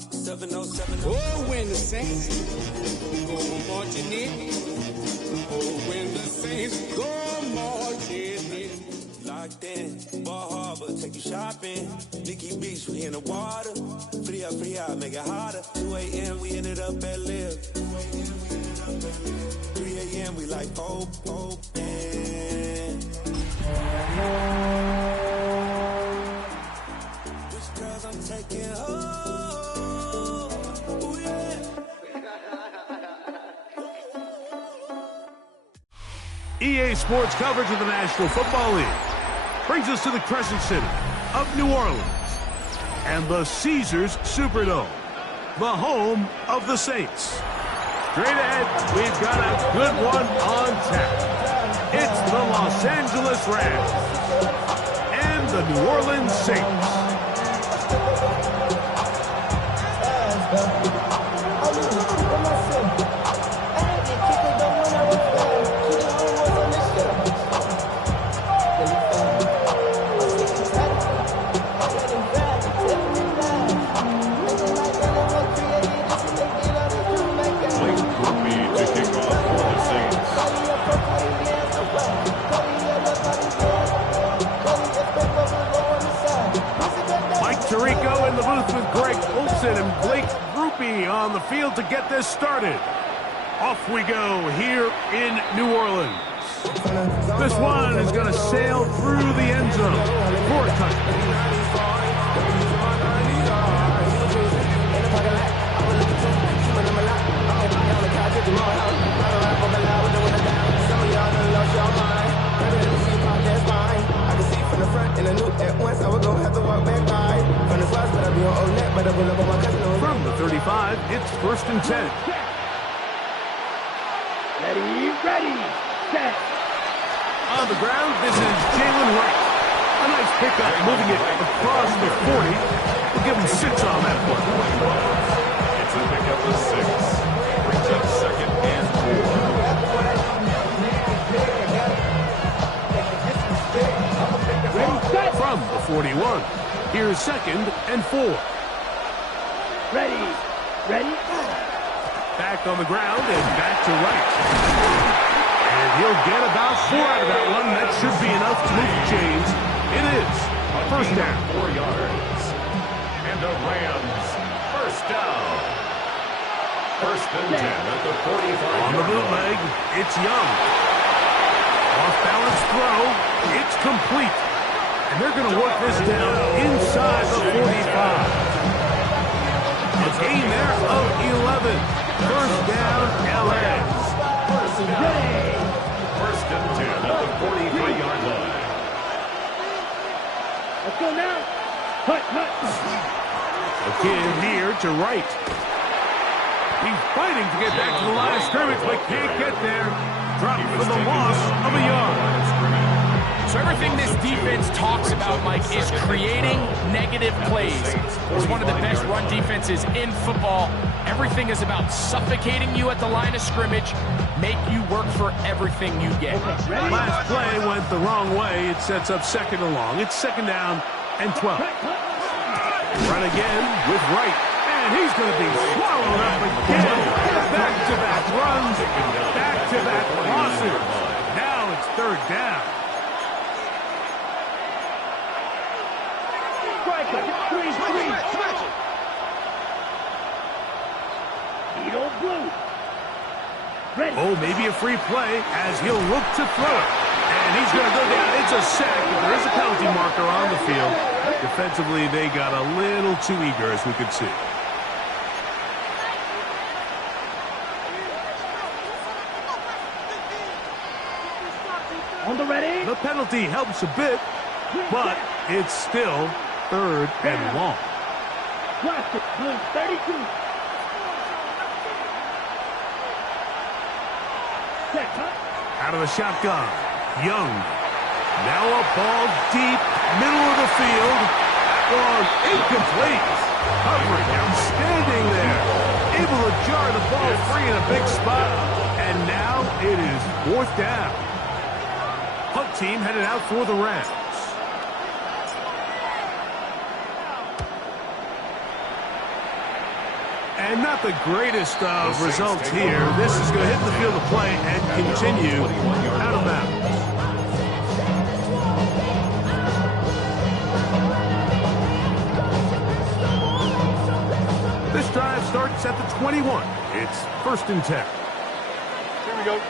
Oh, when the Saints go marching in. Oh, when the Saints go marching in. Locked in, Bar Harbor, take you shopping. Nikki Beach, we in the water. Free up, make it harder. 2 a.m., we ended up at Live. 3 a.m., we like Pope, and which girls I'm taking home? Ooh, yeah. EA Sports coverage of the National Football League brings us to the Crescent City of New Orleans and the Caesars Superdome, the home of the Saints. Straight ahead, we've got a good one on tap. It's the Los Angeles Rams and the New Orleans Saints. Tirico in the booth with Greg Olsen and Blake Grupe on the field to get this started. Off we go here in New Orleans. This one is going to sail through the end zone for a touchdown. From the 35, it's 1st and 10. Ready, set. On the ground, this is Jalen Wright. A nice pickup, moving it across the 40. We'll give him 6 on that one. It's a pickup of 6. Brings up 2nd and 4. From the 41, here's 2nd and 4. Ready. Back on the ground and back to Wright. And he'll get about 4 out of that one. That should be enough to move the chains. It is a first down. 4 yards. And the Rams, first down. 1st and 10 at the 45. On the bootleg, it's Young. Off-balance throw, it's complete. And they're going to work this down inside the 45. A gain there of 11. First down, LA. First and 10 at the 43-yard line. Let's go now. Hut. A kid here to Wright. He's fighting to get back to the line of scrimmage, but can't get there. Dropped for the loss of a yard. So everything this defense talks about, Mike, is creating negative plays. It's one of the best run defenses in football. Everything is about suffocating you at the line of scrimmage, make you work for everything you get. Last play went the wrong way. It sets up 2nd and long. It's 2nd down and 12. Run again with Wright. And he's going to be swallowed up again. Back-to-back runs, back-to-back losses. Now it's 3rd down. Oh, maybe a free play as he'll look to throw it. And he's going to go down. It's a sack, but there is a penalty marker on the field. Defensively, they got a little too eager, as we could see. On the ready. The penalty helps a bit, but it's still 3rd and long. 32. Out of the shotgun, Young. Now a ball deep, middle of the field. Ball incomplete. Covering, outstanding there. Able to jar the ball free in a big spot. And now it is 4th down. Punt team headed out for the Rams. And not the greatest of results here. This is going to hit the field of play and continue out of bounds. This drive starts at the 21. It's 1st and 10. Here we go.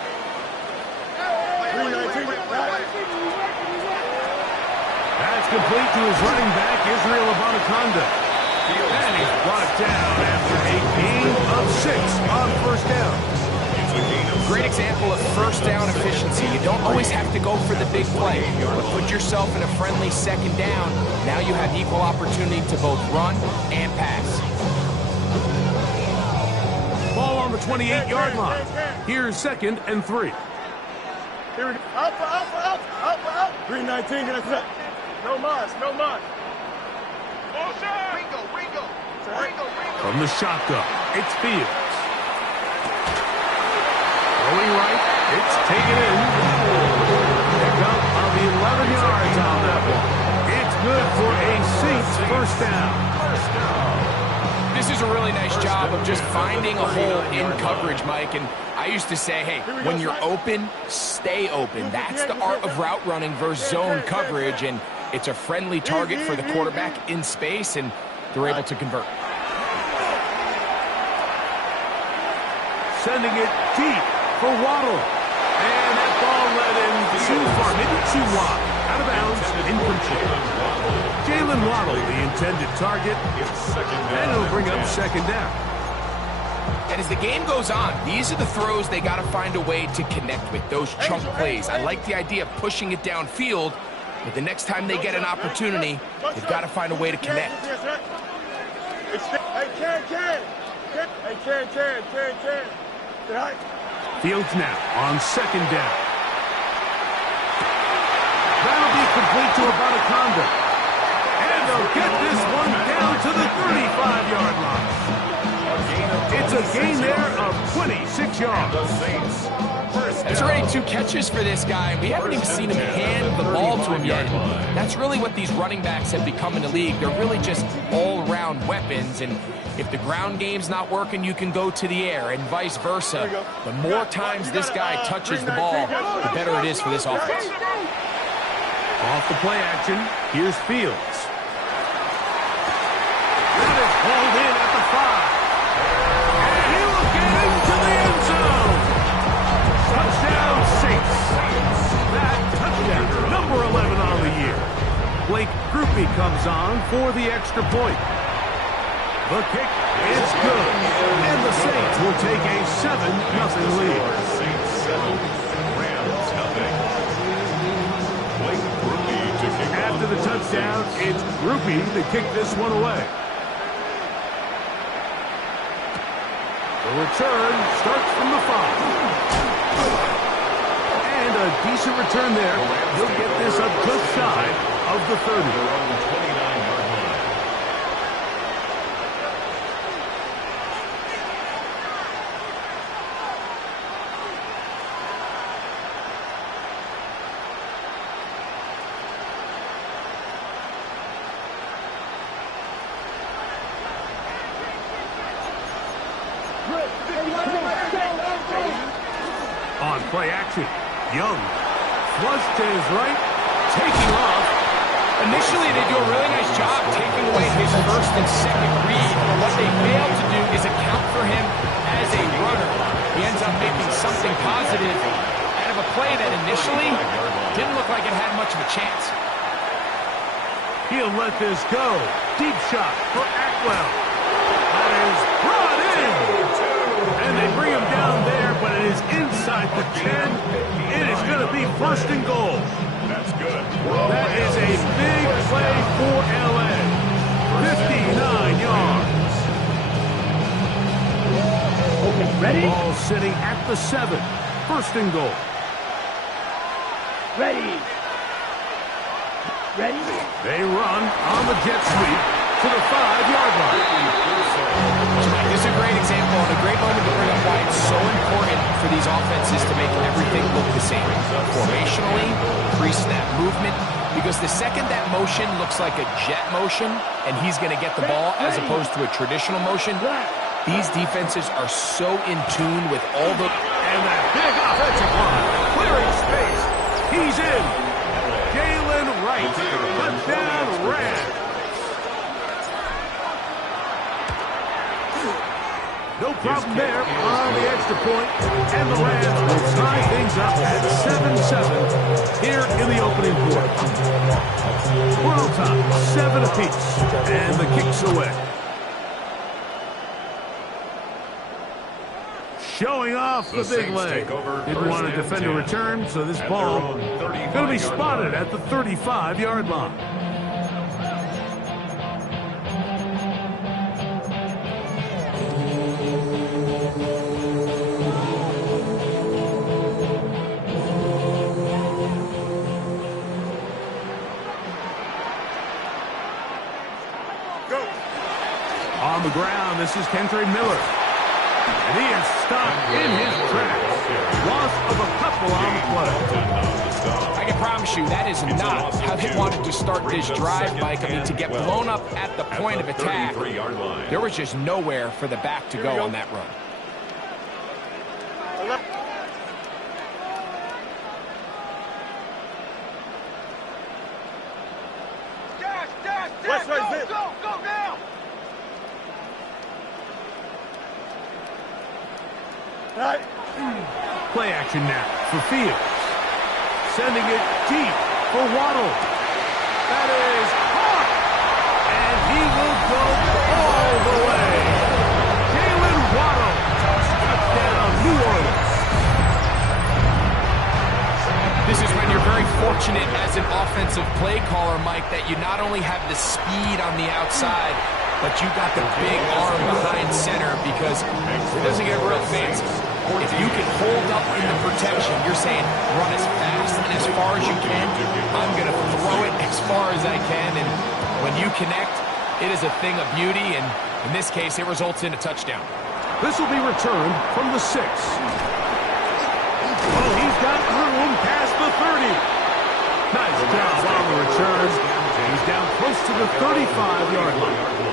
That's complete to his running back, Israel Abanikanda. And he's brought down after a gain of 6 on 1st down. Great example of 1st down efficiency. You don't always have to go for the big play, but put yourself in a friendly 2nd down. Now you have equal opportunity to both run and pass. Ball on the 28-yard line. Here's 2nd and 3. Here we go. Up. 319, get us up. No mas. From the shotgun, it's Fields. Going right, it's taken in. Pick up of 11 yards on that one. It's good for a Saints 1st down. This is a really nice job of just finding a hole in coverage, Mike. And I used to say, hey, when you're open, stay open. That's the art of route running versus zone coverage. And it's a friendly target for the quarterback in space, and they're able to convert. Sending it deep for Waddle. And that ball led him too far, maybe too wide. Out of bounds, incomplete. Jalen Waddle, the intended target, and it'll bring up 2nd down. And as the game goes on, these are the throws they got to find a way to connect with, those chunk plays. I like the idea of pushing it downfield, but the next time they get an opportunity, they've got to find a way to connect. Fields now on 2nd down. That'll be complete to Abanikanda. And they'll get this one down to the 35-yard line. It's a gain there of 26 yards. That's already 2 catches for this guy. We haven't even seen him hand the ball to him yet. That's really what these running backs have become in the league. They're really just all-around weapons, and if the ground game's not working, you can go to the air, and vice versa. The more times this guy touches the ball, the better it is for this offense. Off the play action, here's Fields. That is hauled in at the 5. And he will get into the end zone. Touchdown, Saints. That touchdown, number 11 on the year. Blake Grupe comes on for the extra point. The kick is good, and the Saints will take a 7-0 lead. Saints 7, Rams nothing. Blake Grupe to kick off. After the touchdown, it's Grupe to kick this one away. The return starts from the 5. And a decent return there. He'll get this up just shy of the 30. 29-yard line. On play action, Young flush to his right, taking off. Initially, they do a really nice job taking away his 1st and 2nd read. What they fail to do is account for him as a runner. He ends up making something positive out of a play that initially didn't look like it had much of a chance. He'll let this go. Deep shot for Atwell. That is brought in. And they bring him down there, but it is inside the 10. It is going to be 1st and goal. That's good. That is a big play for L.A. 59 yards. Okay, ready? Ball sitting at the 7. 1st and goal. Ready. Ready? They run on the jet sweep to the 5-yard line. This is a great example and a great moment to bring up why it's so important for these offenses to make everything look the same. Formationally, pre-snap movement, because the second that motion looks like a jet motion and he's going to get the ball as opposed to a traditional motion, These defenses are so in tune with all the... And that big offensive line, clearing space. He's in. Jalen Wright, touchdown Rams. No problem there on the extra point. And the Rams will tie things up at 7-7 here in the opening quarter. We're on top, 7 apiece. And the kick's away. Showing off the big leg. Didn't want to defend a return, so this ball going to be spotted at the 35-yard line. On the ground, this is Kendre Miller. And he is stopped in his tracks. Loss of a couple on the play. I can promise you that is not how they wanted to start this drive, Mike. I mean, to get blown up at the point of attack, there was just nowhere for the back to go on that run. Go now! Right. Play action now for Fields. Sending it deep for Waddle. That is caught. And he will go all the way. Jalen Waddle. Touchdown, New Orleans. This is when you're very fortunate as an offensive play caller, Mike, that you not only have the speed on the outside, but you got the big arm behind center, because it doesn't get real fancy. If you can hold up in the protection, you're saying run as fast and as far as you can. I'm going to throw it as far as I can, and when you connect, it is a thing of beauty, and in this case, it results in a touchdown. This will be returned from the 6. Oh, he's got room past the 30. Nice job on the return. He's down close to the 35-yard line.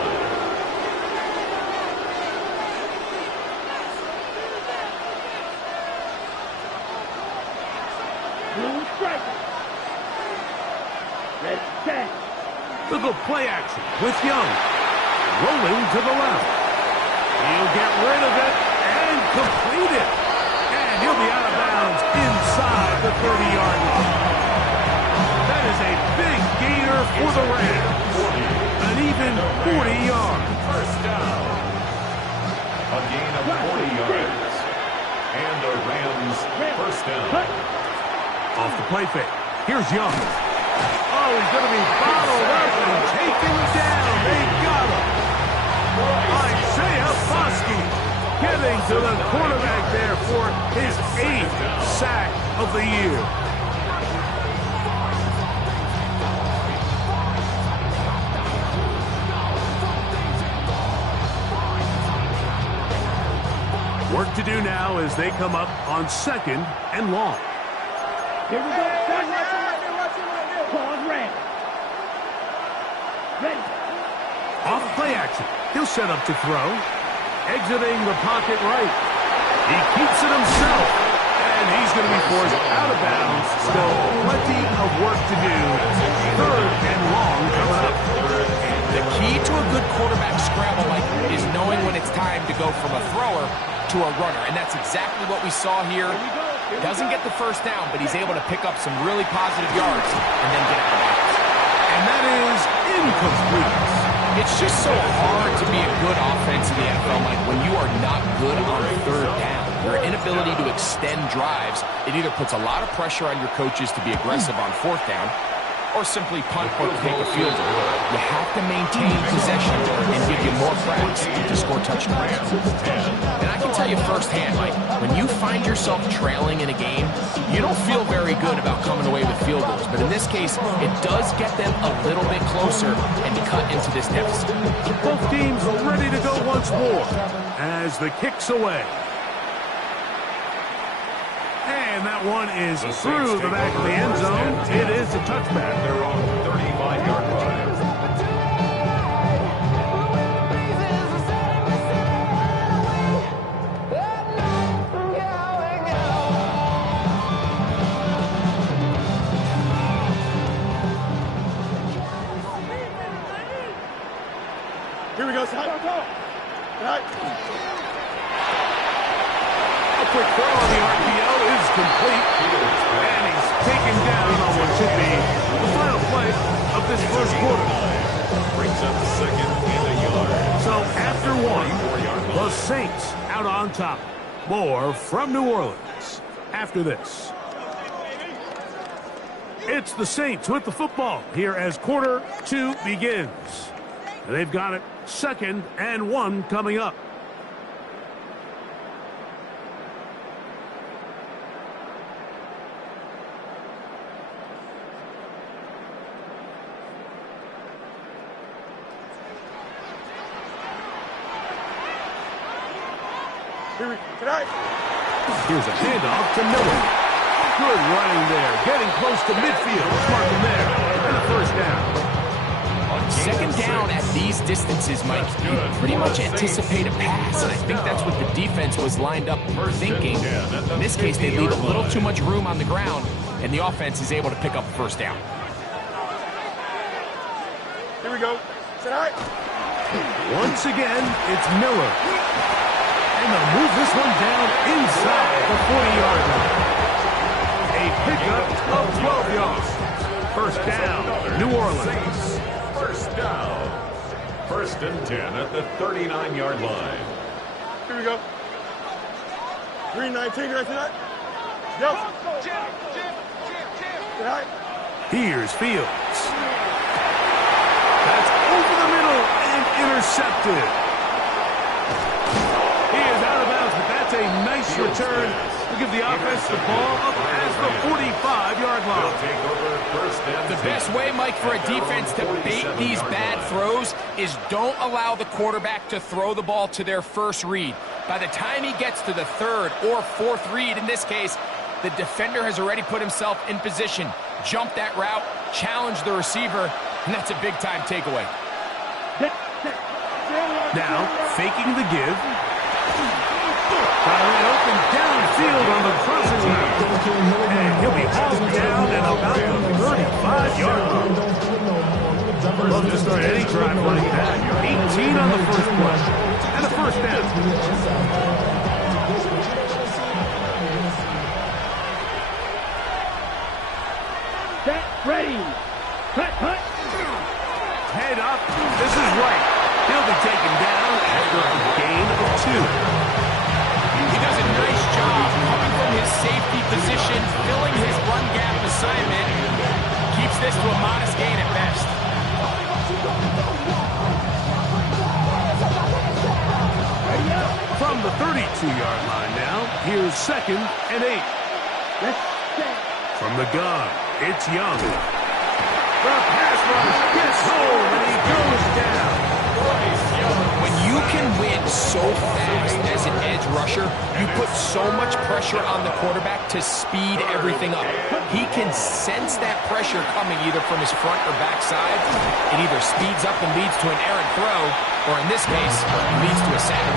Look at play action with Young. Rolling to the left. He'll get rid of it and complete it. And he'll be out of bounds inside the 30-yard line. That is a big gainer for the Rams. An even 40 yards. First down. A gain of 40 yards. And the Rams first down. Off the play fake. Here's Young. Oh, he's going to be bottled up and taken down. They got him. Isaiah Foskey getting to the quarterback there for his 8th sack of the year. Work to do now as they come up on 2nd and long. Here we go. Pause, Rams. Ready. Off play action. He'll set up to throw. Exiting the pocket right. He keeps it himself. And he's going to be forced out of bounds. Still plenty of work to do. 3rd and long coming up. The key to a good quarterback scramble, Mike, is knowing when it's time to go from a thrower to a runner. And that's exactly what we saw here. Doesn't get the first down, but he's able to pick up some really positive yards and then get out of bounds. And that is incomplete. It's just so hard to be a good offense in the NFL, Mike, when you are not good on 3rd down. Your inability to extend drives, it either puts a lot of pressure on your coaches to be aggressive on 4th down, or simply punt or take a field goal. You have to maintain possession and give you more cracks to score touchdowns. And I can tell you firsthand, Mike, when you find yourself trailing in a game, you don't feel very good about coming away with field goals. But in this case, it does get them a little bit closer and cut into this deficit. Both teams are ready to go once more as the kick's away. And that one is through the back of the end zone. It is a touchback. They're on the 35-yard line. A quick throw on the RPO is complete. And he's taken down on what should be the final play of this first quarter. Brings up the second and a yard. So after one, the Saints out on top. More from New Orleans after this. It's the Saints with the football here as quarter 2 begins. They've got it 2nd and 1 coming up. Here's a handoff to Miller. Good running there. Getting close to midfield. Let's mark him there. And a first down. Second down at these distances, Mike, you pretty much anticipate a pass, and I think that's what the defense was lined up thinking. In this case, they leave a little too much room on the ground, and the offense is able to pick up a first down. Here we go. Once again, it's Miller. And they'll move this one down inside the 40-yard line. A pickup of 12 yards. First down, New Orleans. First down. 1st and 10 at the 39-yard line. Here we go. 319, right tonight. Go. Tonight. Here's Fields. That's over the middle and intercepted. He is out of bounds, but that's a nice return to give the offense the ball up as the 45-yard line. The best way, Mike, for a defense to bait these bad throws is don't allow the quarterback to throw the ball to their first read. By the time he gets to the 3rd or 4th read, in this case, the defender has already put himself in position, jumped that route, challenged the receiver, and that's a big-time takeaway. Now, faking the give. Wide open downfield on the crossing route. And he'll be hauled down at about the 35-yard line. Love to start any drive like that. 18 on the first play. And a first down. Set, ready. Cut. Head up. This is right. He'll be taken down after a gain of 2. He does a nice job coming from his safety position, filling his run gap assignment. Keeps this to a modest gain at best. From the 32-yard line now, here's 2nd and 8. From the gun, it's Young. The pass rush gets home and he goes down. When you can win so fast as an edge rusher, you put so much pressure on the quarterback to speed everything up. He can sense that pressure coming either from his front or back side. It either speeds up and leads to an errant throw, or in this case, leads to a sack.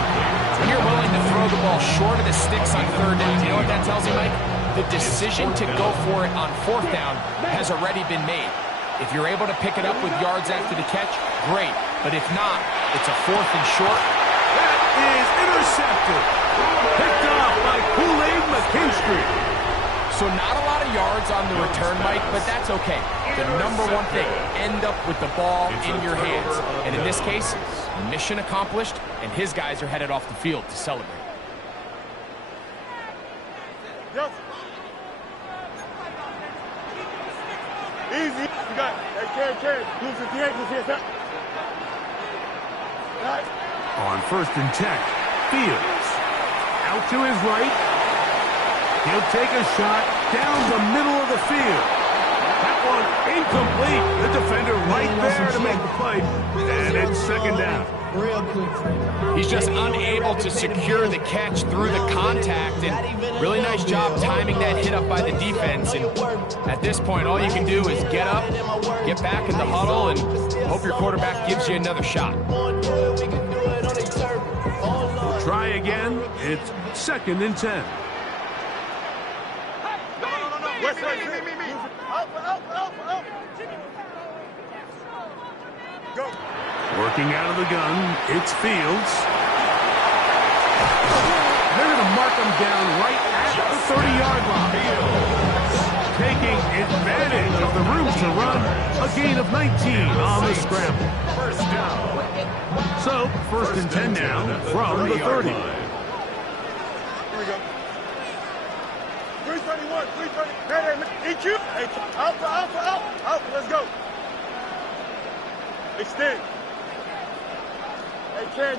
When you're willing to throw the ball short of the sticks on 3rd down, you know what that tells you, Mike? The decision to go for it on 4th down has already been made. If you're able to pick it up with yards after the catch, great. But if not, it's a 4th and short. That is intercepted. Picked off by Kool-Aid McKinstry. So not a lot of yards on the return, Mike, but that's okay. The number one thing, end up with the ball in your hands. And in this case, mission accomplished, and his guys are headed off the field to celebrate. Yes. Easy. You got it. Carry. Lose 58. Right. On 1st and 10, Fields. Out to his right. He'll take a shot down the middle of the field. That one incomplete. The defender right there to make the play. And it's 2nd down. He's just unable to secure the catch through the contact, and really nice job timing that hit up by the defense. And at this point, all you can do is get up, get back in the huddle, and hope your quarterback gives you another shot. We'll try again. It's 2nd and 10. West side, me. Out. Go. Working out of the gun, it's Fields. They're going to mark him down right at the 30-yard line. Taking advantage of the room to run, a gain of 19 on the scramble. First down. So, first and 10 now from the 30. Here we go. 331, 330. Hey, EQ. Hey, out. Let's go. Extend. Hey, can.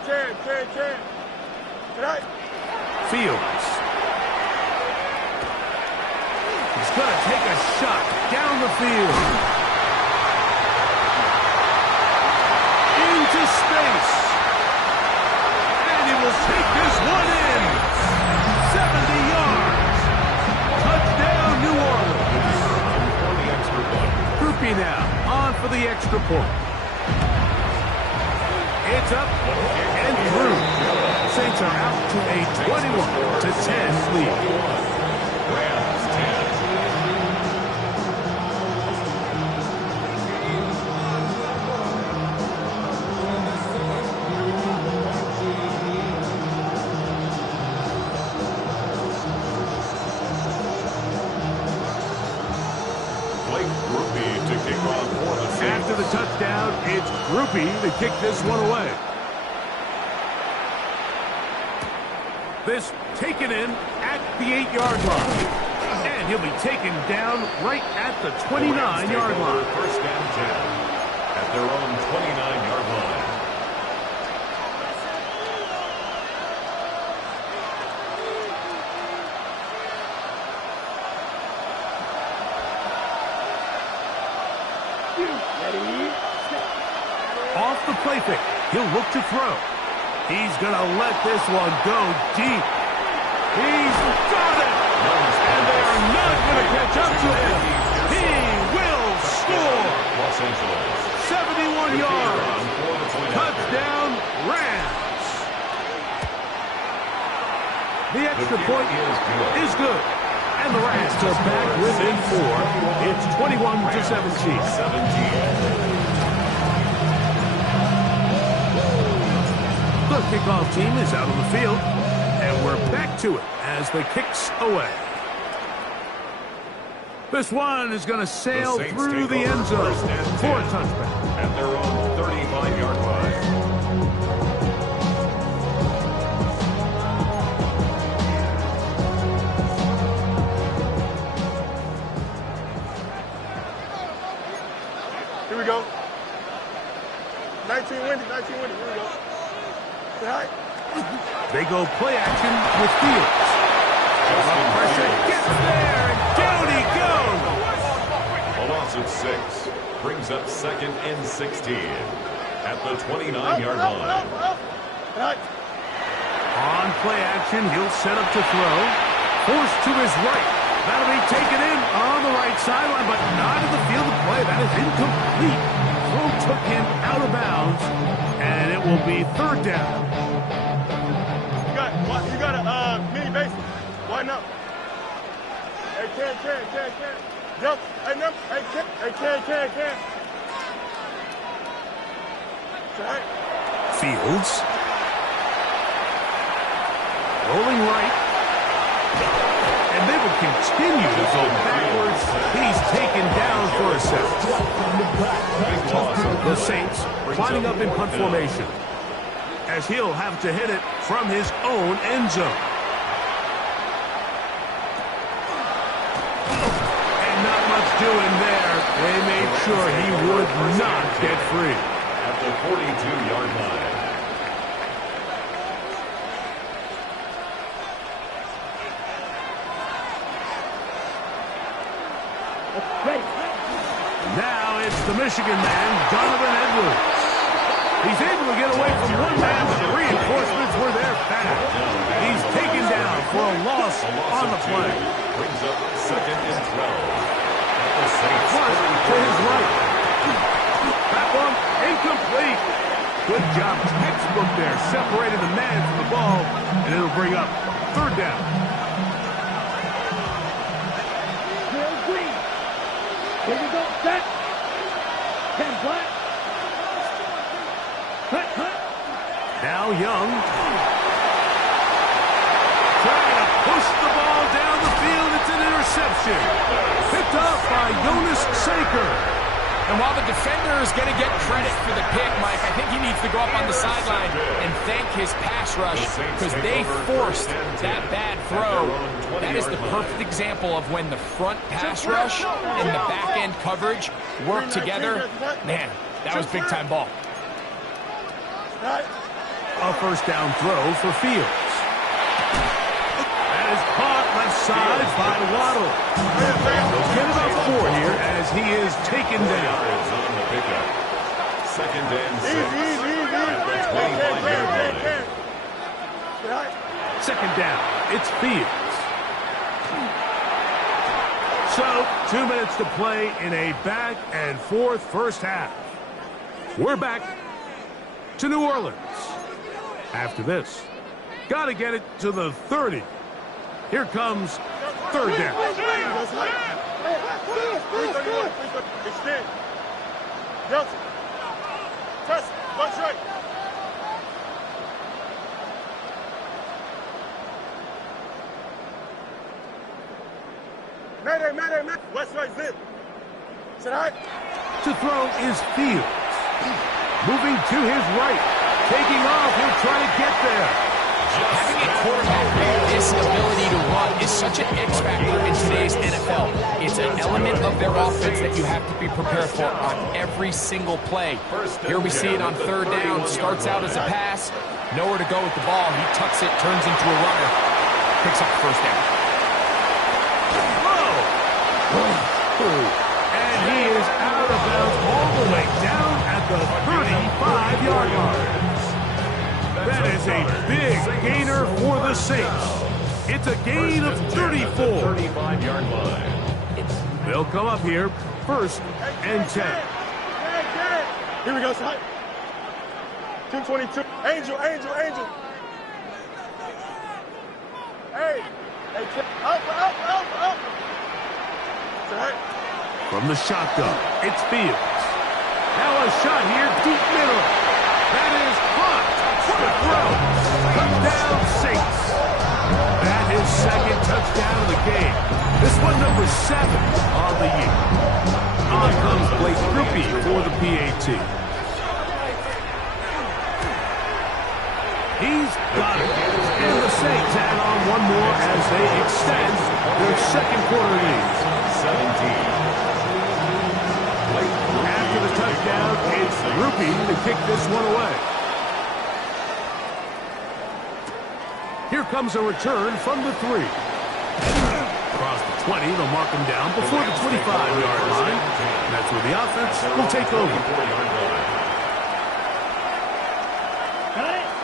Tonight. Fields. He's going to take a shot down the field. Into space. And he will take this one in. 70 yards. Touchdown, New Orleans. Groupie now on for the extra point. It's up and through. Saints are out to a 21-10 lead. Rams 10. After the touchdown, it's Groupie to kick this one away. This taken in at the 8-yard line. And he'll be taken down right at the 29-yard line. First and 10 at their own 29-yard line. Off the play fake, he'll look to throw. He's going to let this one go deep. He's got it! And they're not going to catch up to him. He will score! 71 yards. Touchdown, Rams. The extra point is good. And the Rams are back within 4. It's 21-17. The kickoff team is out on the field, and we're back to it as the kick's away. This one is going to sail through the end zone for a touchback. At their own 35-yard line. Here we go. 19 windy. Here we go. Tonight. They go play action with Fields. Pressure gets there, and down he goes. A loss of 6 brings up second and 16 at the 29-yard line. On play action, he'll set up to throw. Forced to his right. That'll be taken in on the right sideline, but not in the field of play. That is incomplete. Throw took him out of bounds, and it will be third down. You got a mini base. Why not? Hey, can. Jump. Hey, no. Hey, can. Tonight. Fields. Rolling right. And they will continue to go backwards. He's taken down for a sack. The Saints lining up in punt formation, as he'll have to hit it from his own end zone. And not much doing there. They made sure he would not get free. At the 42-yard line. Now it's the Michigan man, Donovan Edwards. He's able to get away from one man, but the reinforcements were there fast. He's taken down for a loss on the play. Brings up second and 12. Flush to his right. That one incomplete. Good job, textbook there, separating the man from the ball, and it'll bring up third down. Here we go, set. 10 flat. Cut. Now Young. Trying to push the ball down the field. It's an interception. Picked up by Jonas Saker. And while the defender is going to get credit for the pick, Mike, I think he needs to go up on the sideline and thank his pass rush because they forced that bad throw. That is the perfect example of when the front pass rush and the back end coverage work together. Man, that was big-time ball. A first down throw for Fields. That is caught left side by Waddle. They'll get about 4 here as he is taken down. Second and 6 at the 25-yard line. Second down, it's Fields. So, 2 minutes to play in a back-and-forth first half. We're back to New Orleans. After this, got to get it to the 30. Here comes third down. Extend. Delta. Test. Watch right. Mayday. West right zip. Sit high. To throw is Fields. Moving to his right. Taking off. He'll try to get there. Having a quarterback with this ability to run is such an X factor in today's NFL. It's an element of their offense that you have to be prepared for on every single play. Here we see it on third down. Starts out as a pass. Nowhere to go with the ball. He tucks it, turns into a runner. Picks up the first down. And he is out of bounds all the way down at the 35-yard line. That is a big gainer for the Saints. It's a gain of 34. 35-yard line. They'll come up here, first and 10. Here we go, son. 222. Angel. Hey, up. From the shotgun, it's Fields. Now a shot here, deep middle. That is caught. What a throw. Touchdown, Saints. That is second touchdown of the game. This one number 7 on the year. On comes Blake Grupe for the PAT. He's got it. And the Saints add on one more as they extend their second quarter lead. 17. After the touchdown, it's Grupe to kick this one away. Here comes a return from the 3. Across the 20, they'll mark him down before the 25-yard line. And that's where the offense will take over.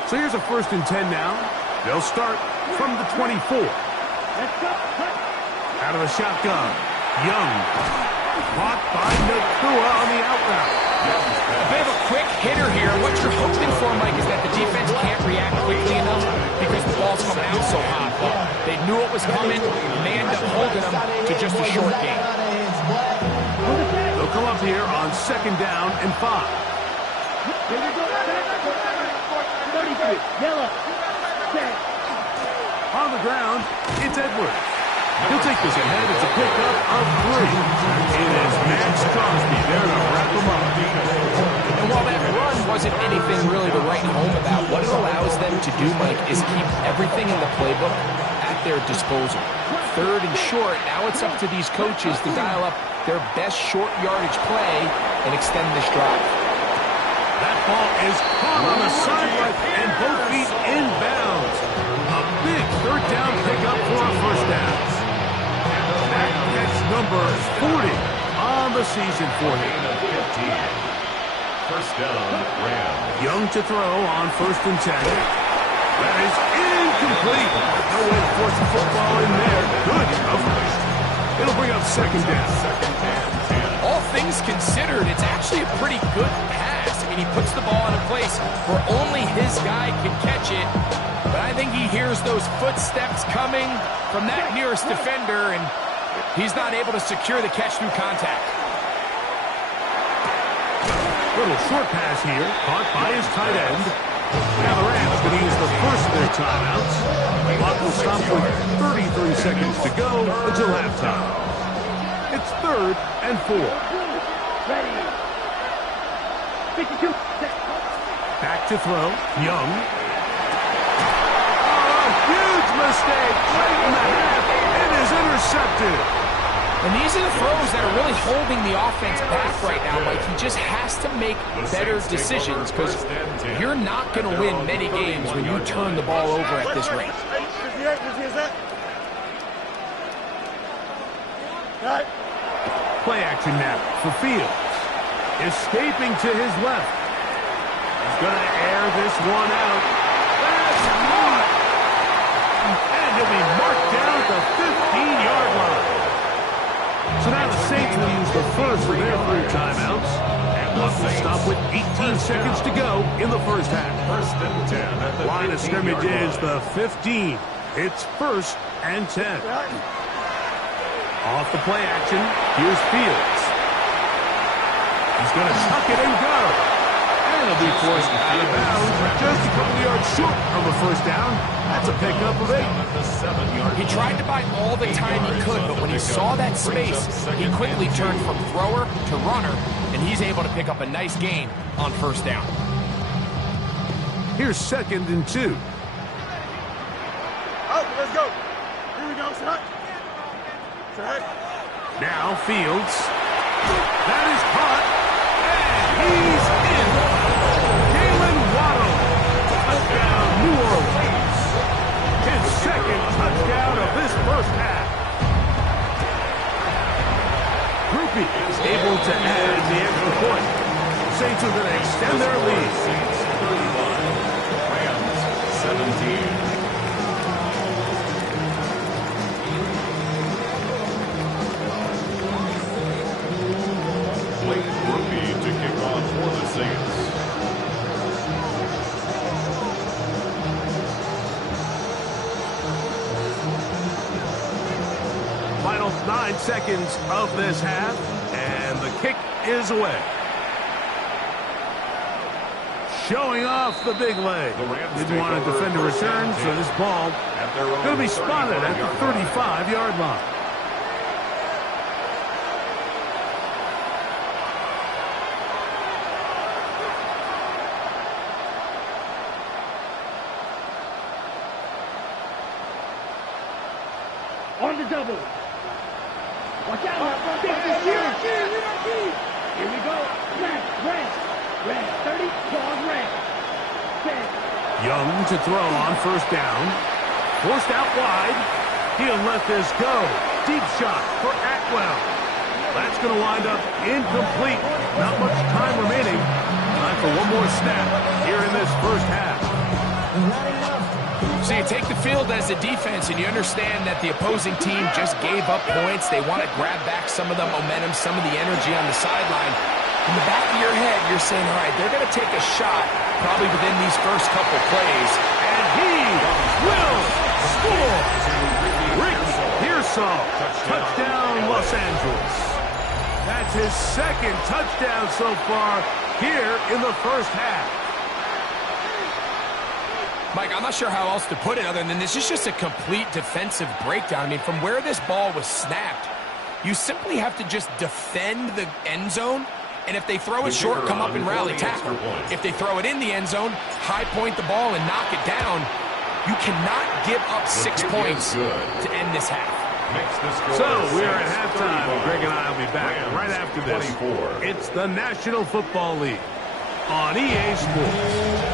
So here's a first and 10 now. They'll start from the 24. Out of the shotgun, Young. Caught by Nakua on the out route. A bit of a quick hitter here. What you're hoping for, Mike, is that the defense can't react quickly enough because the ball's coming out so hot. But they knew it was coming, and they ended up holding them to just a short game. They'll come up here on second down and 5. On the ground, it's Edwards. He'll take this ahead. It's a pickup of 3. It is Max Crosby there to wrap him up. And while that run wasn't anything really to write home about, what it allows them to do, Mike, is keep everything in the playbook at their disposal. Third and short, now it's up to these coaches to dial up their best short yardage play and extend this drive. That ball is caught on the sideline and both feet inbounds. A big third down pickup for a first down. That's number 40 on the season for him. 15. First down, Rams. Young to throw on first and 10. That is incomplete. No way to force the football in there. Good coverage. It'll bring up second down. All things considered, it's actually a pretty good pass. I mean, he puts the ball in a place where only his guy can catch it. But I think he hears those footsteps coming from that nearest defender, and he's not able to secure the catch through contact. Little short pass here, caught by his tight end. Now the Rams going to use the first of their timeouts. Clock will stop with 33 seconds to go until halftime. It's 3rd and 4. Ready. 52. Back to throw. Young. Oh, huge mistake. Late in the half. It is intercepted. And these are the throws that are really holding the offense back right now, Mike. He just has to make better decisions because you're not going to win many games when you turn the ball over at this rate. Play action now for Fields. Escaping to his left. He's going to air this one out. That's caught! And he'll be marked down at the 15-yard line. So now the Saints will use the first of their 3 timeouts. And clock will stop with 18 seconds to go in the first half. 1st and 10 at the Line of scrimmage is the 15. It's 1st and 10. Off the play action, here's Fields. He's going to tuck it and go. And he'll be forced out of bounds just a couple yards short of a first down. That's a pickup of 8. He tried to buy all the time he could, but when he saw that space, he quickly turned from thrower to runner, and he's able to pick up a nice gain on first down. Here's 2nd and 2. Oh, let's go. Here we go, son. Now Fields. That is caught. And he's in. Jalen Waddle. Touchdown, New Orleans. His 2nd touchdown of this first half. Grupe is able to add the extra point. Saints are going to extend their lead. Saints 31, Rams 17. Blake Grupe to kick off for the Saints. Final 9 seconds of this half, and the kick is away. Showing off the big leg. Didn't want to defend a return, so this ball going to be spotted at the 35-yard line. On the double. Watch out. Here we go. Red. 30. Pause red. Young to throw on first down. Forced out wide. He'll let this go. Deep shot for Atwell. That's going to wind up incomplete. Not much time remaining. Time for one more snap here in this first half. So you take the field as a defense and you understand that the opposing team just gave up points. They want to grab back some of the momentum, some of the energy on the sideline. In the back of your head, you're saying, all right, they're going to take a shot probably within these first couple plays. And he will score. Rick Pearsall, touchdown Los Angeles. That's his 2nd touchdown so far here in the first half. Mike, I'm not sure how else to put it other than this is just a complete defensive breakdown. I mean, from where this ball was snapped, you simply have to just defend the end zone, and if they throw it short, come up and rally tackle. If they throw it in the end zone, high point the ball and knock it down. You cannot give up 6 points to end this half. So we're at halftime. Greg and I will be back right after this. It's the National Football League on EA Sports.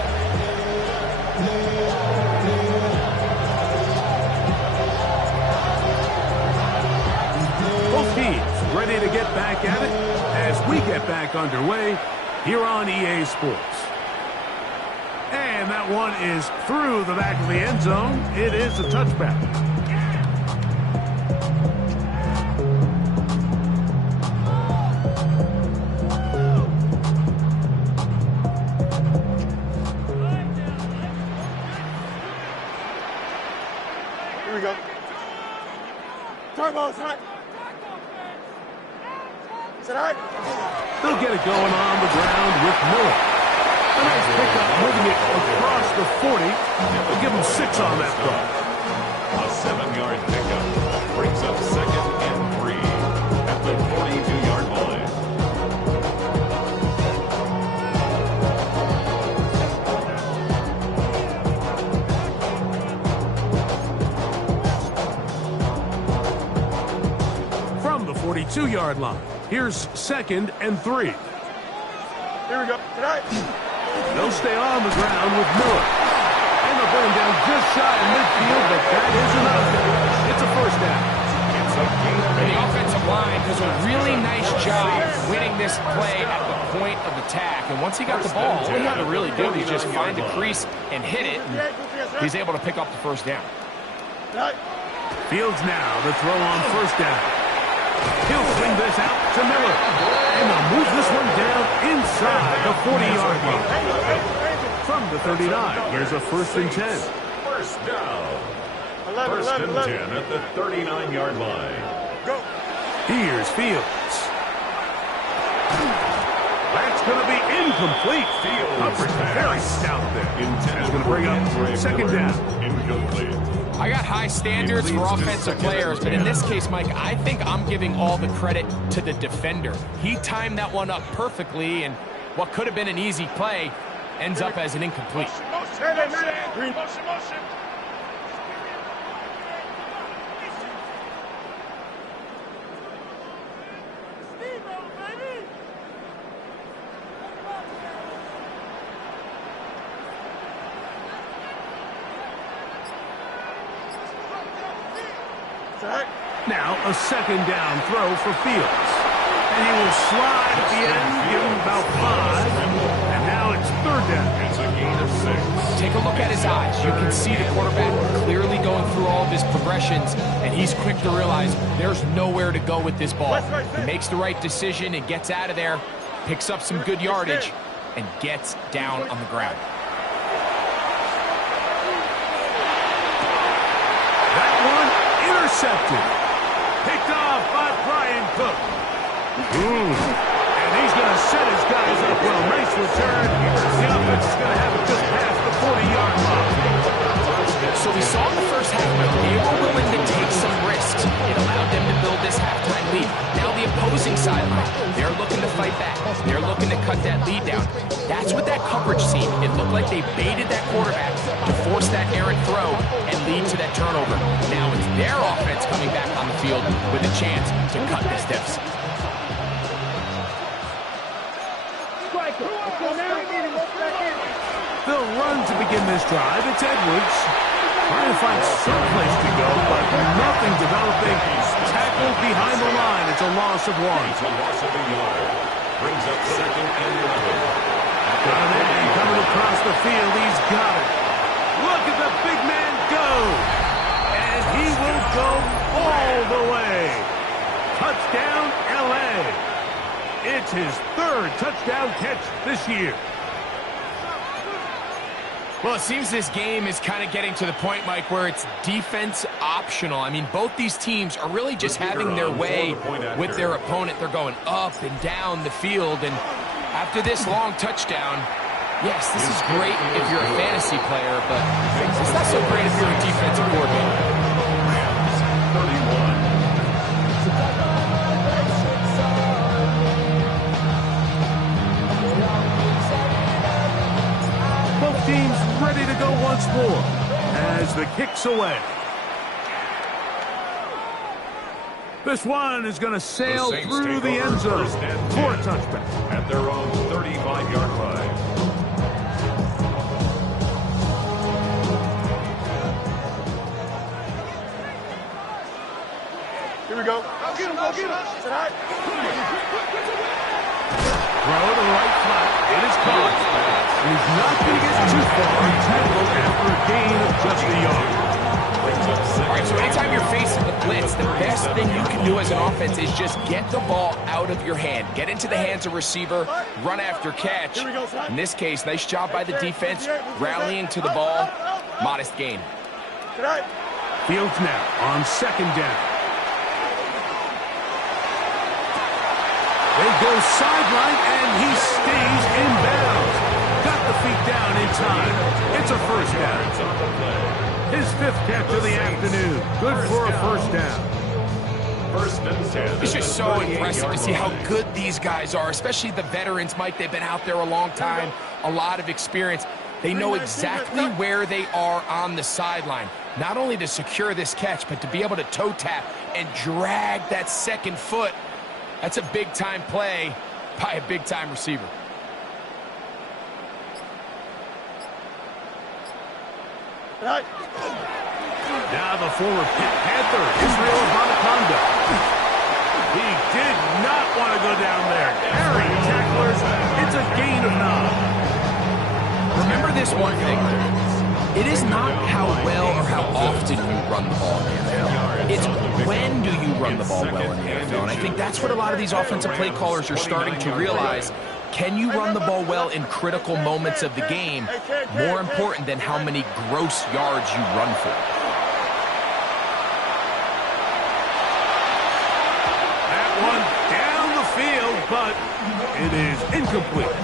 Both teams ready to get back at it as we get back underway here on EA Sports. And that one is through the back of the end zone. It is a touchback. Here we go. Turbo, son. Is it all right? They'll get it going on the ground with Miller. A nice pickup, moving it across the 40. We'll give him 6 on that play. A 7-yard pickup brings up 2nd and 3 at the 42-yard line. From the 42-yard line, here's 2nd and 3. Here we go. Tonight. They'll stay on the ground with Miller. And they'll bring him down just shy of midfield, but that is enough. It's a first down. The offensive line does a really nice job winning this play at the point of attack. And once he got the ball, all he had to really do is just find a crease and hit it. And he's able to pick up the first down. Tonight. Fields now the throw on first down. He'll swing this out to Miller. And they'll move this one down inside the 40-yard line. From the 39, here's a 1st and 10. First down. 11, 1st and 11. 10 at the 39-yard line. Go. Here's Fields. That's going to be incomplete. Hubbard's very stout there. He's going to bring up 2nd down. Incomplete. I got high standards for offensive players, but in this case, Mike, I think I'm giving all the credit to the defender. He timed that one up perfectly, and what could have been an easy play ends up as an incomplete. Green. Now a 2nd down throw for Fields. And he will slide at the end, give him about 5. And now it's 3rd down. It's a gain of 6. Take a look at his eyes. You can see the quarterback clearly going through all of his progressions, and he's quick to realize there's nowhere to go with this ball. He makes the right decision and gets out of there, picks up some good yardage, and gets down on the ground. That one intercepted. Picked off by Brian Cook. And he's going to set his guys up well. Nice return. The offense is going to have it just past the 40-yard line. So we saw in the first half, they were willing to take some risks. It allowed them to build this halftime lead. Now the opposing sideline, they're looking to fight back. They're looking to cut that lead down. That's what that coverage seemed. It looked like they baited that quarterback to force that errant throw and lead to that turnover. Now it's their offense coming back on the field with a chance to cut this deficit. They'll run to begin this drive. It's Edwards. Trying to find some place to go, but nothing developing. Tackled behind the line. It's a loss of 1. It's a loss of a yard. Brings up 2nd and 11. Got it in. Coming across the field. He's got it. Look at the big man go. And he will go all the way. Touchdown, L.A. It's his 3rd touchdown catch this year. Well, it seems this game is kind of getting to the point, Mike, where it's defense optional. I mean, both these teams are really just having their way with their opponent. They're going up and down the field, and after this long touchdown, yes, this is great if you're a fantasy player, but it's not so great if you're a defensive coordinator. Rams 31. Both teams ready to go once more as the kick's away. This one is going to sail through the end zone for a touchback. At their own 35-yard line. Here we go. Go get him, go get him. Tonight. Throw to the right flat. It is caught. He's not going to get too far. Tackled after a gain of just a yard. All right, so anytime you're facing the blitz, the best thing you can do as an offense is just get the ball out of your hand. Get into the hands of receiver, run after catch. In this case, nice job by the defense, rallying to the ball. Modest gain. Fields now on 2nd down. They go sideline, and he stays in bounds. Got the down in time. It's a first down. His 5th catch of the afternoon. Good for a first down. First and 10. It's just so impressive to see how good these guys are, especially the veterans, Mike. They've been out there a long time, a lot of experience. They know exactly where they are on the sideline, not only to secure this catch, but to be able to toe tap and drag that second foot. That's a big-time play by a big-time receiver. Now the former Pitt Panther, Israel Abanikanda. He did not want to go down there. Carrying tacklers, it's a gain of 9. Remember this one thing. It is not how well or how often you run the ball in the NFL. It's when do you run the ball well in the NFL. And I think that's what a lot of these offensive play callers are starting to realize. Can you run the ball well in critical moments of the game? More important than how many gross yards you run for. That one down the field, but it is incomplete.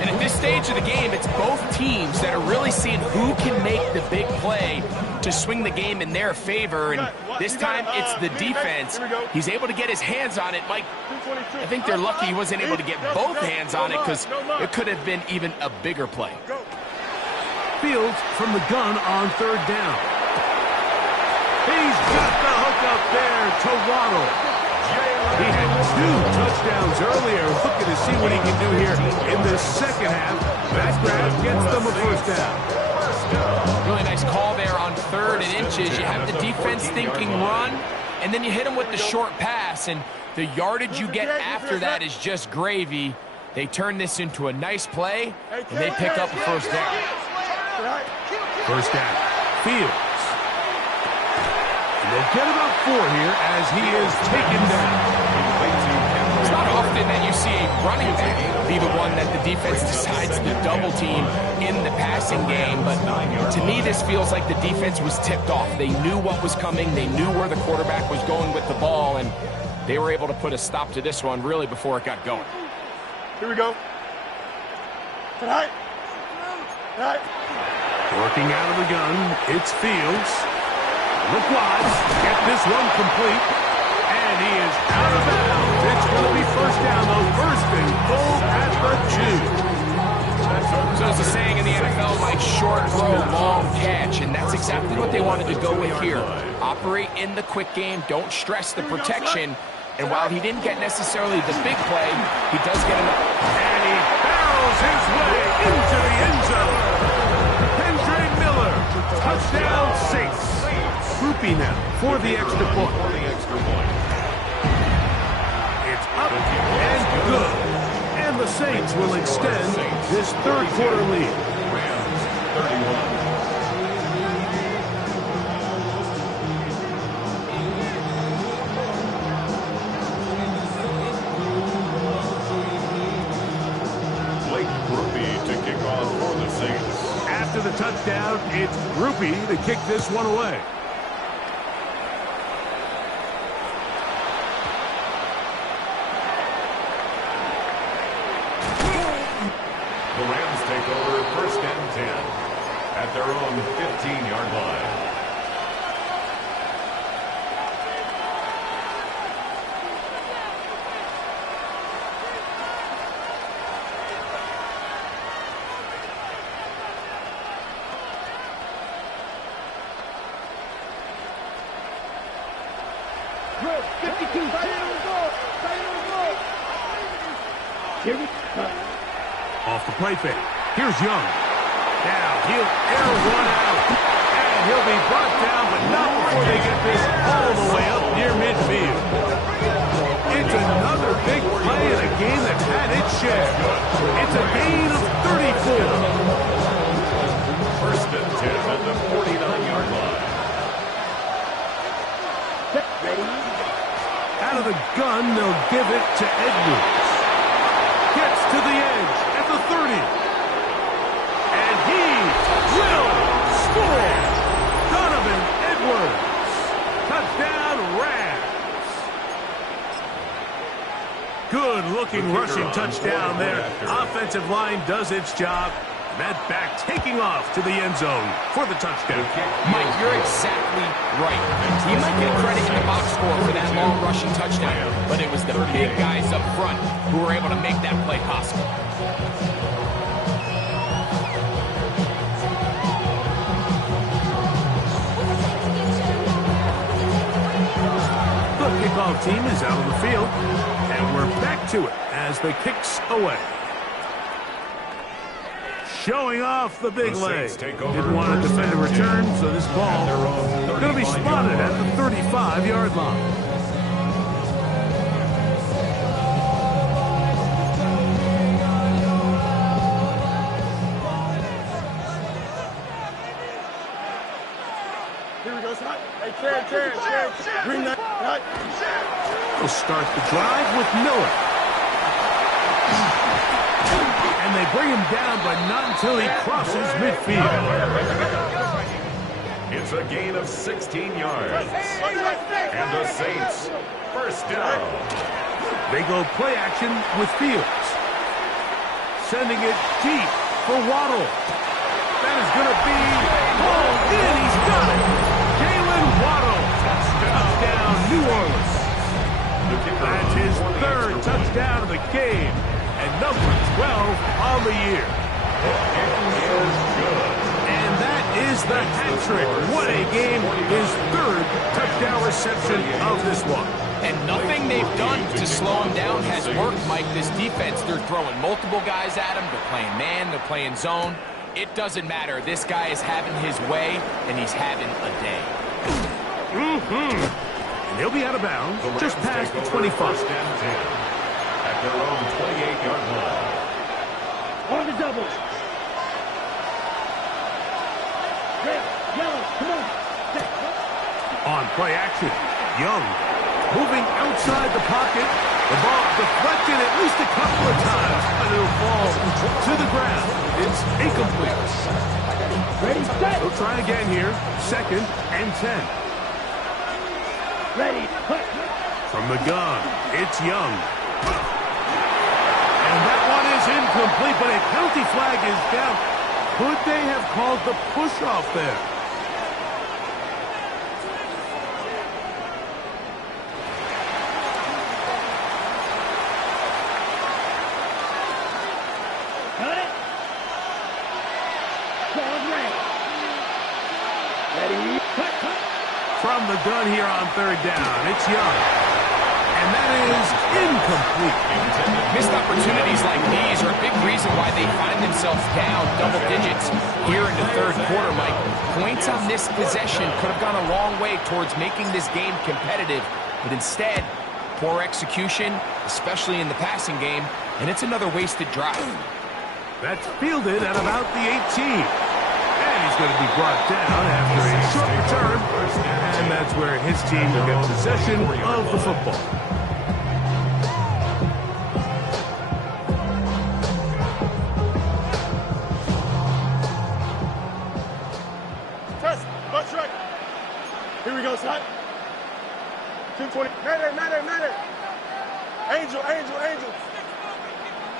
And at this stage of the game, it's both teams that are really seeing who can make the big play to swing the game in their favor. And this time, it's the defense. He's able to get his hands on it. Mike, I think they're lucky he wasn't able to get both hands on it because it could have been even a bigger play. Fields from the gun on 3rd down. He's got the hook up there to Waddle. He had 2 touchdowns earlier. Looking to see what he can do here in the second half. That grab gets them a first down. Really nice call there on 3rd and inches. You have the defense thinking run, and then you hit them with the short pass, and the yardage you get after that is just gravy. They turn this into a nice play, and they pick up a first down. First down. Fields. And they'll get about 4 here as he is taken down. It's not often that you see a running back be the one that the defense decides to double team in the passing game, but to me this feels like the defense was tipped off. They knew what was coming, they knew where the quarterback was going with the ball, and they were able to put a stop to this one really before it got going. Here we go. Tonight. Working out of the gun, it's Fields. Look wide, get this one complete, and he is out of bounds. It's going to be first down, though, first and goal at the 2. So there's a saying in the NFL, like short throw, long catch, and that's exactly what they wanted to go with here. Operate in the quick game, don't stress the protection, and while he didn't get necessarily the big play, he does get enough. And he barrels his way into the end zone. Kendre Miller, touchdown Saints. Groupie now for the extra point. It's up and good. And the Saints will extend this 3rd quarter lead. Rams 31. After the touchdown, it's Groupie to kick this one away. The Rams take over 1st and 10 at their own 15-yard line. Off the play fake. Here's Young. Now he'll air one out. And he'll be brought down, but not before they get this all the way up near midfield. It's another big play in a game that's had its share. It's a gain of 34. 1st and 10 at the 49-yard line. Out of the gun, they'll give it to Edwards. Gets to the edge at the 30. And he will score. Donovan Edwards. Touchdown, Rams. Good-looking rushing touchdown there. Offensive line does its job. That back taking off to the end zone for the touchdown. Mike, you're exactly right. He might get credit in the box score for that long rushing touchdown, but it was the big guys up front who were able to make that play possible. The kickoff team is out on the field, and we're back to it as the kick's away. Showing off the big leg. Didn't want to defend a return, so this ball going to be spotted at the 35-yard line. Here we go, son. Hey, Karen. Green light. We'll start the drive with Miller. And they bring him down, but not until he crosses midfield. It's a gain of 16 yards. And the Saints, first down. They go play action with Fields. Sending it deep for Waddle. That is going to be hauled in. He's got it. Jalen Waddle. Touchdown, New Orleans. That's his third touchdown of the game. And number 12 on the year. And that is the hat trick. What a game. His third touchdown reception of this one. And nothing they've done to slow him down has worked, Mike. This defense, they're throwing multiple guys at him. They're playing man. They're playing zone. It doesn't matter. This guy is having his way, and he's having a day. And he'll be out of bounds just past the 25. At their own 28-yard line. On the double. Red, yellow, come on. On play action, Young moving outside the pocket. The ball deflected at least a couple of times, but it'll fall to the ground. It's incomplete. Ready, set. They'll try again here. 2nd and 10. Ready, put. From the gun, it's Young. And that one is incomplete, but a penalty flag is down. Could they have called the push-off there? Got it. Ball red. Ready, cut. From the gun here on 3rd down, it's Young. And that is incomplete. Missed opportunities like these are a big reason why they find themselves down double digits here in the 3rd quarter, Mike. Points on this possession could have gone a long way towards making this game competitive, but instead, poor execution, especially in the passing game, and it's another wasted drive. That's fielded at about the 18. And he's going to be brought down after a short return. And that's where his team will get possession of the football. Test, butt track. Here we go, son. 220. Matter. Angel.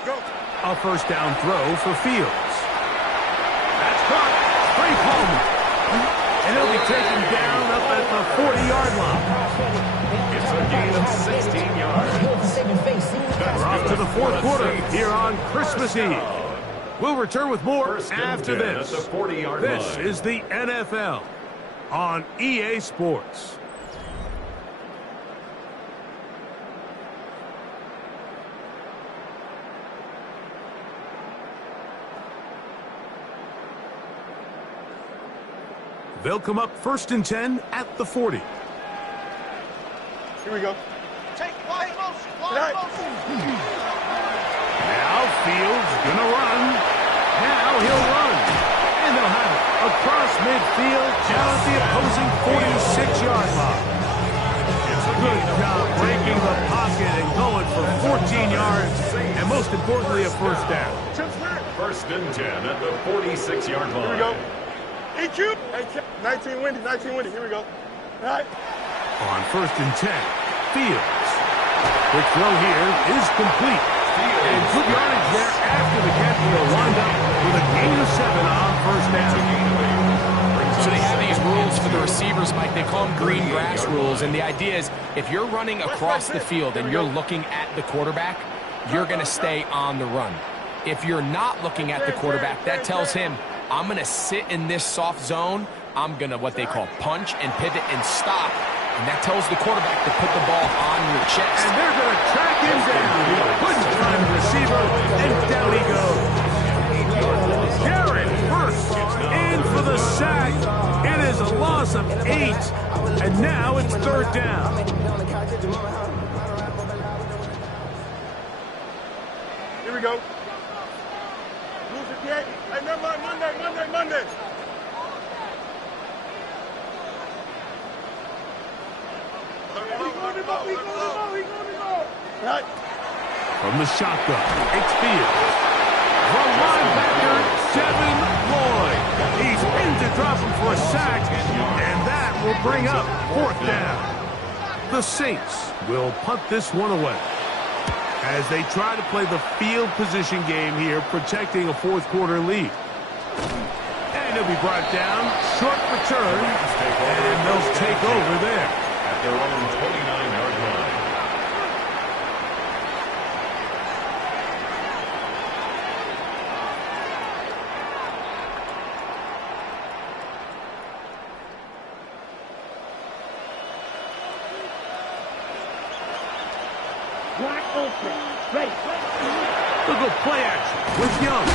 Go. A first down throw for Fields. That's caught. Straight home. And he'll be taken down up at the 40-yard line. It's a gain of 16 yards. We're off to the 4th quarter here on Christmas Eve. We'll return with more after this. At the 40-yard This line. is the NFL on EA Sports. They'll come up 1st and 10 at the 40. Here we go. Take wide motion. Now Fields gonna run. Now he'll run. And they'll have it across midfield down at the opposing 46-yard line. Good job breaking the pocket and going for 14 yards. And most importantly, a first down. 1st and 10 at the 46-yard line. Here we go. EQ. 19 windy. Here we go. All right. On 1st and 10, Fields. Quick throw here is complete And good yardage there after the catch. They'll wind up with a gain of 7 on first down. So they have these rules for the receivers, Mike. They call them green grass rules. And the idea is if you're running across the field and you're looking at the quarterback, you're going to stay on the run. If you're not looking at the quarterback, that tells him, I'm going to sit in this soft zone. I'm going to what they call punch and pivot and stop. And that tells the quarterback to put the ball on your chest. And they're going to track him down. He couldn't find the receiver, and down he goes. Jared Verse in for the sack. It is a loss of 8, and now it's third down. Here we go. Lose it yet? Hey, never mind. Monday. Right. From the shotgun, it's Fields. The linebacker, Devin Lloyd. He spins it, drops him for a sack, and that will bring up fourth down. The Saints will punt this one away as they try to play the field position game here, protecting a fourth quarter lead. And he'll be brought down, short return, and they'll take over there. At their own 29-yard line. Wide open. Ready. They'll go play action with Young.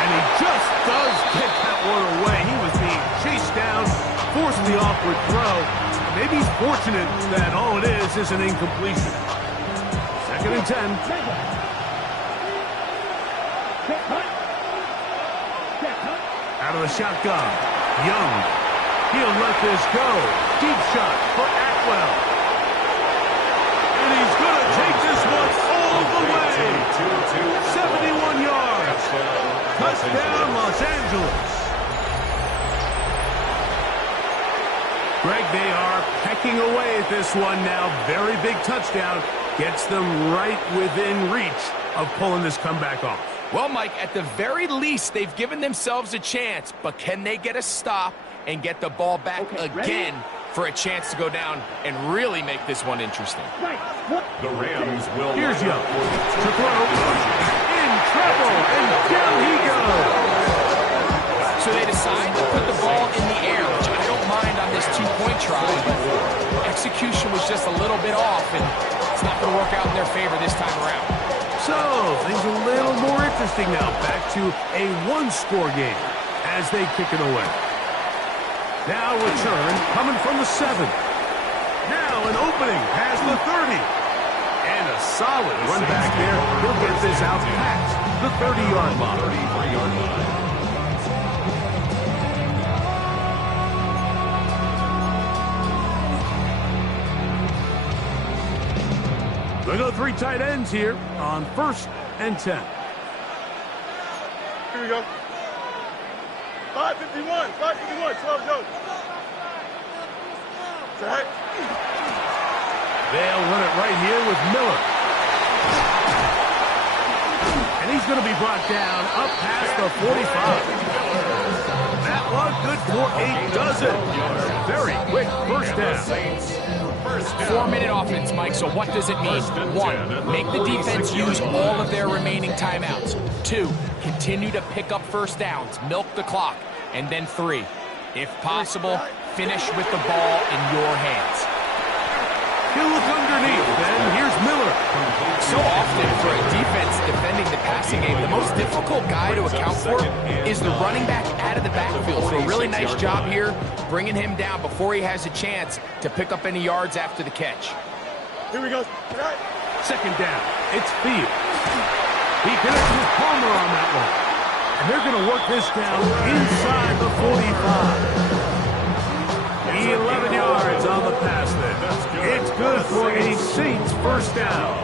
And he just does get that one away. He was being chased down, forced the awkward throw. Maybe he's fortunate that all it is an incompletion. 2nd and 10. Out of the shotgun. Young. He'll let this go. Deep shot for Atwell. And he's going to take this one all the way. 71 yards. Touchdown, Los Angeles. Greg, they are pecking away at this one now. Very big touchdown. Gets them right within reach of pulling this comeback off. Well, Mike, at the very least, they've given themselves a chance, but can they get a stop and get the ball back again for a chance to go down and really make this one interesting? The Rams will... Here's Young to throw. In trouble, and down he goes. So they decide to put the ball in the air, which I don't mind on this two-point try, but execution was just a little bit off, and it's not going to work out in their favor this time around. So, things a little more interesting now. Back to a one-score game as they kick it away. Now return coming from the 7. Now an opening past the 30. And a solid run back there. He'll get this out past the 30-yard line. 33-yard line. They go 3 tight ends here on 1st and 10. Here we go. 5:51, 12 Joe. Set. They'll run it right here with Miller. And he's going to be brought down up past the 45. That one good for a dozen. Very quick first down. 4-minute offense, Mike, so what does it mean? 1, make the defense use all of their remaining timeouts. 2, continue to pick up first downs, milk the clock. And then 3, if possible, finish with the ball in your hands. He'll look underneath, and here's Miller. So often for a defense defending the passing game, the most difficult guy to account for is the running back out of the backfield. So a really nice job here, bringing him down before he has a chance to pick up any yards after the catch. Here we go. Right. 2nd down. It's Fields. He connects with Palmer on that one. And they're going to work this down inside the 45. 11 yards on the pass there. It's good for a Saints first down.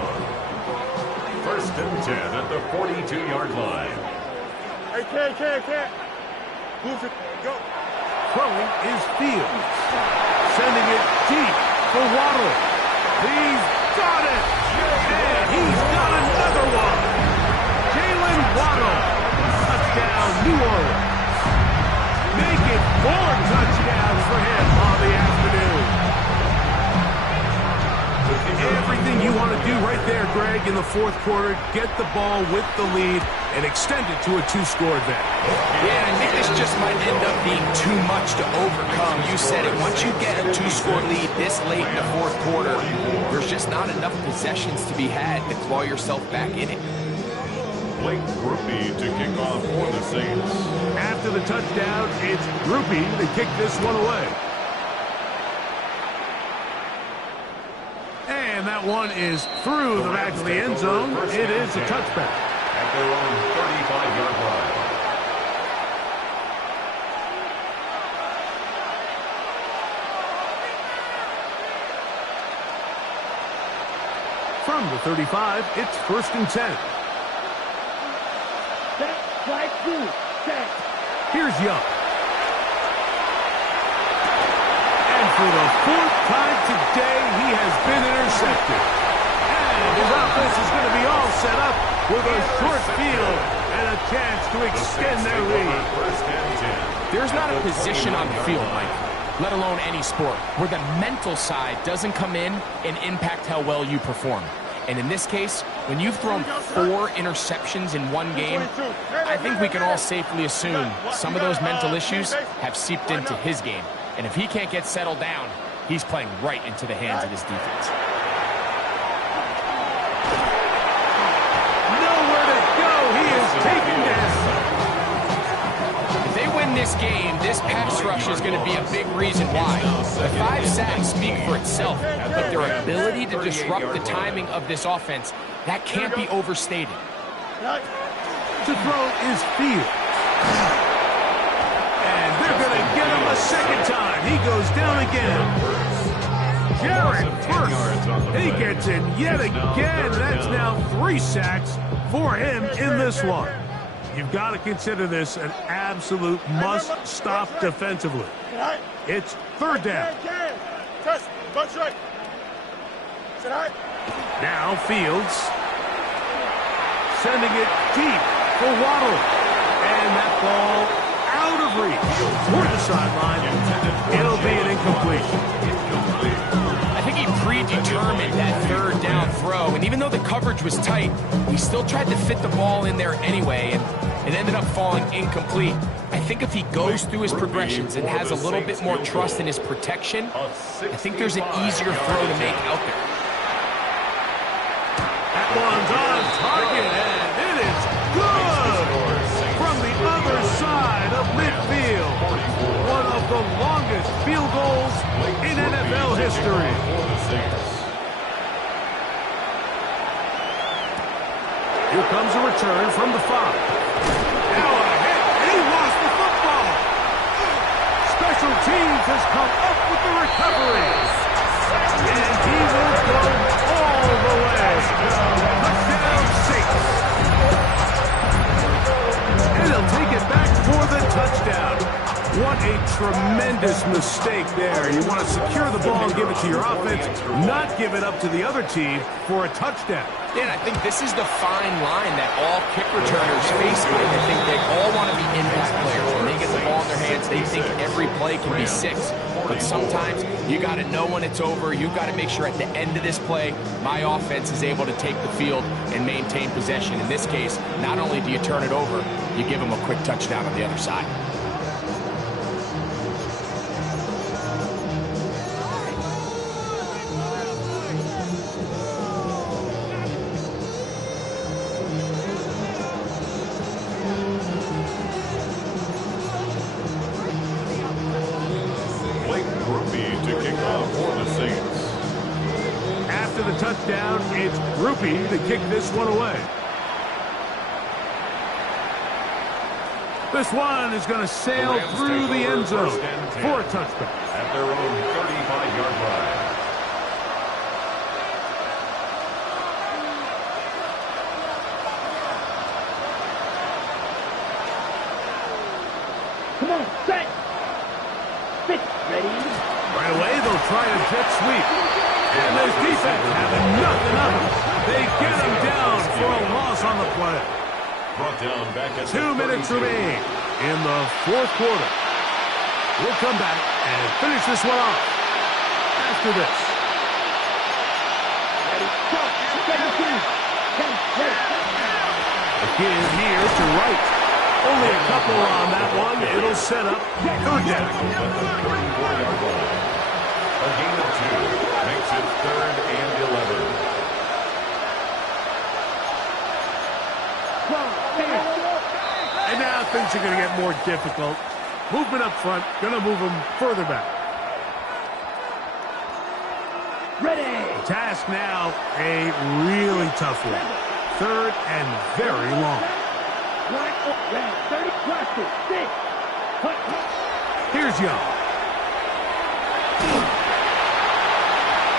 1st and 10 at the 42-yard line. Hey, can't. Move it. Go. Throwing is Fields. Sending it deep for Waddle. He's got it. And he's got another one. Jalen Waddle. Touchdown, New Orleans. Make it 4 touchdowns for him on the afternoon. Everything you want to do right there, Greg, in the fourth quarter, get the ball with the lead and extend it to a 2-score advantage. Yeah, I think this just might end up being too much to overcome. You said it. Once you get a 2-score lead this late in the fourth quarter, there's just not enough possessions to be had to claw yourself back in it. Blake Grupe to kick off for the Saints. After the touchdown, it's Grupe to kick this one away. And that one is through the back of the end zone. It is a touchback. At their own 35-yard line. From the 35, it's 1st and 10. Set, flag 2, set. Here's Young. And for the 4th time today, he has been intercepted. And his offense is going to be all set up with a short field and a chance to extend their lead. There's not a position on the field, Mike, let alone any sport, where the mental side doesn't come in and impact how well you perform. And in this case, when you've thrown 4 interceptions in one game, I think we can all safely assume some of those mental issues have seeped into his game. And if he can't get settled down, he's playing right into the hands of his defense. Nowhere to go. He is taken down. If they win this game, this pass rush is going to be a big reason why. The 5 sacks speak for itself, but their ability to disrupt the timing of this offense, that can't be overstated. To throw is Fields. And they're going to get him a second time. He goes down again. Jared Verse. He gets it yet again. That's now 3 sacks for him in this one. You've got to consider this an absolute must-stop defensively. It's 3rd down. Now Fields sending it deep for Waddle. And that ball out of reach toward the sideline. It'll be an incompletion. I think he predetermined that 3rd down throw, and even though the coverage was tight, he still tried to fit the ball in there anyway, and it ended up falling incomplete. I think if he goes through his progressions and has a little bit more trust in his protection, I think there's an easier throw to make out there. That one's on target, and it is good from the other side of midfield. One of the longest field goals in NFL history. Here comes a return from the 5. Now a hit, and he lost the football. Special teams has come up with the recovery. And he will go all the way. Touchdown, Saints. And he'll take it back for the touchdown. What a tremendous mistake there. You want to secure the ball and give it to your offense, not give it up to the other team for a touchdown. And I think this is the fine line that all kick returners face. I think they all want to be impact players. When they get the ball in their hands, they think every play can be 6. But sometimes you got to know when it's over. You got to make sure at the end of this play, my offense is able to take the field and maintain possession. In this case, not only do you turn it over, you give them a quick touchdown on the other side. Touchdown, it's Grupe to kick this one away. This one is going to sail through the end zone for a touchback. At their own 35-yard line. Come on, set. Fit, ready. Right away, they'll try a jet sweep. And this defense having nothing of it. They get him down for a loss on the play. Brought down back at 2 minutes remain in the fourth quarter. We'll come back and finish this one off after this. Ready, go. 17. 10, ready. Again here to Wright. Only a couple on that one. It'll set up third down. A gain of 2 makes it 3rd and 11. And now things are going to get more difficult. Movement up front, going to move them further back. Ready. Task now, a really tough one. 3rd and very long. Ready, 30, cross it, 6. Cut. Here's Young.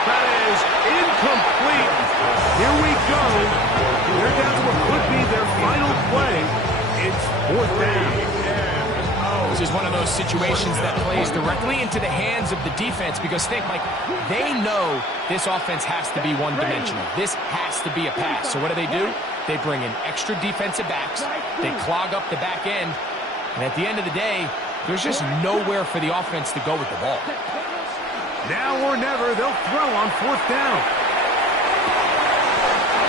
That is incomplete. Here we go. They're down to what could be their final play. It's 4th down. This is one of those situations that plays directly into the hands of the defense because think, Mike, they know this offense has to be one-dimensional. This has to be a pass. So what do? They bring in extra defensive backs. They clog up the back end. And at the end of the day, there's just nowhere for the offense to go with the ball. Now or never, they'll throw on 4th down.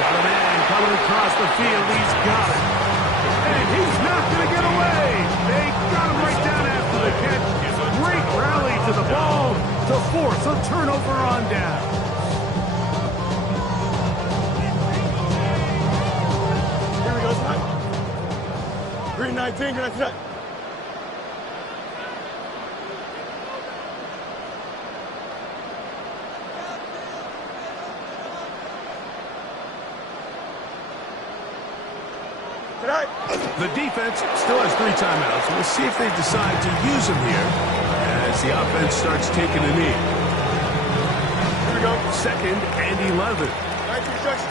Got a man coming across the field. He's got it. And he's not going to get away. They got him right down after the catch. Great rally to the ball to force a turnover on down. Here we go, son. 319, can I set? The defense still has 3 timeouts. We'll see if they decide to use them here as the offense starts taking a knee. Here we go. 2nd and 11. 19 instruction.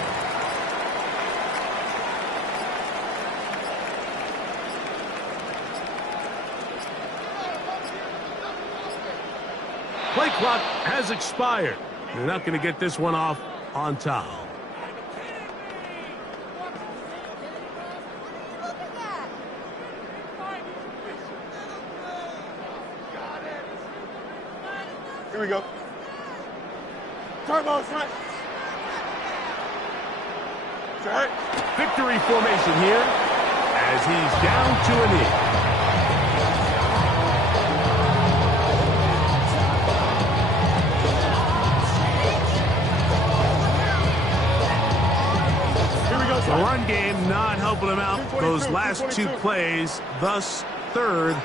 Play clock has expired. They're not going to get this one off on top. Here we go. Turbo, son. Right. Victory formation here as he's down to a knee. Here we go, The run game not helping him out those last 2 plays, thus 3rd